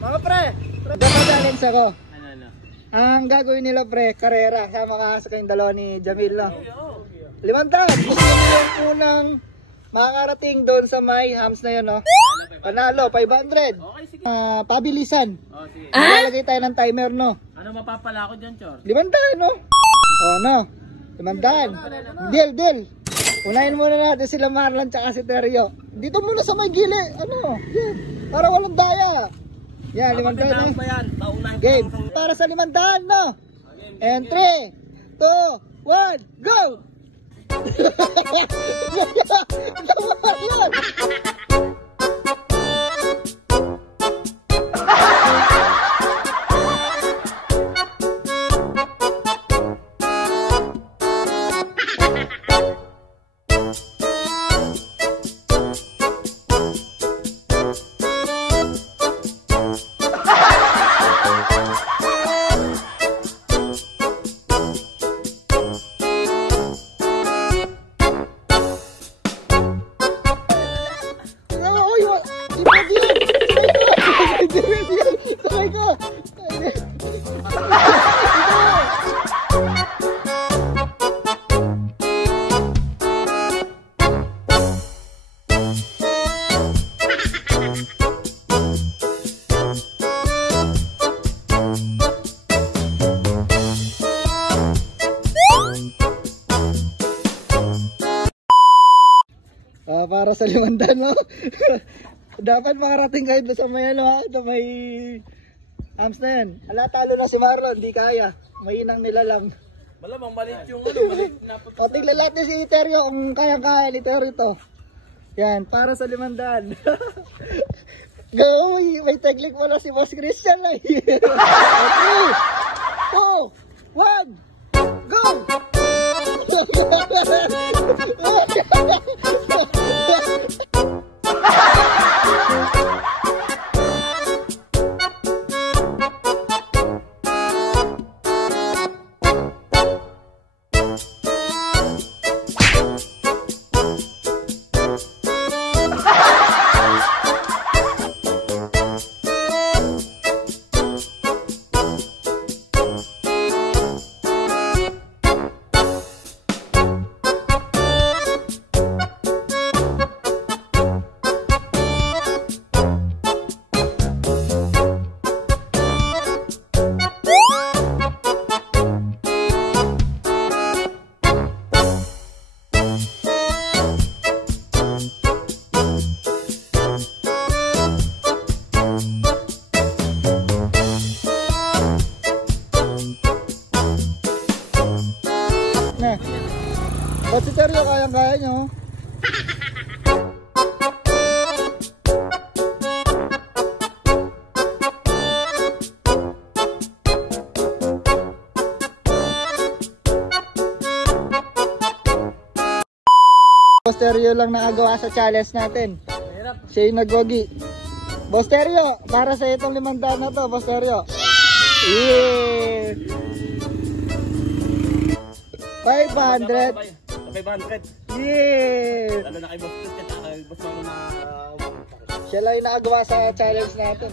Mga pre, challenge ako. Ano? Ang gagawin nila pre, karera. Sama ka sa kayong dalawa ni Jamil, no? 500. Gusto nyo yung unang makakarating doon sa may hams na yun, no? Panalo, 500. Okay, sige. Pabilisan. Oh, sige. Lalagay tayo ng timer, no? Ano mapapala ko dyan, Chor? 500, no? O, no? 500. Deal. Unahin muna natin sila Marlon tsaka si Terrio. Dito muna sa may gili. Ano? Yan. Para walang daya. Yan, 500 na. Game. Para sa 500, no? And 3, 2, 1, go! Yan. Para sa 500, no? Dapat makarating kayo sa may ano, ha? Sa may hams na yan. Ala, talo na si Marlon, di kaya. Mainang nilalang. Malamang maliit yung ano, maliit na puto. O, tignan natin si Terrio kung kaya-kaya ni Terrio ito. Yan, para sa 500. Go! May technique pala si Boss Christian, eh. 3, 2, 1, go! Ba't si Terrio kayang-kaya nyo? Boss Terrio lang nakagawa sa challenge natin. Siya yung nagwagi. Boss Terrio, para sa itong 500 na to, Boss Terrio. Yeah! 500. 500. Yeah! Lalo na kay Boss Chris, kaya kay Boss Mano na... Siya lang yung nakagawa sa challenge natin.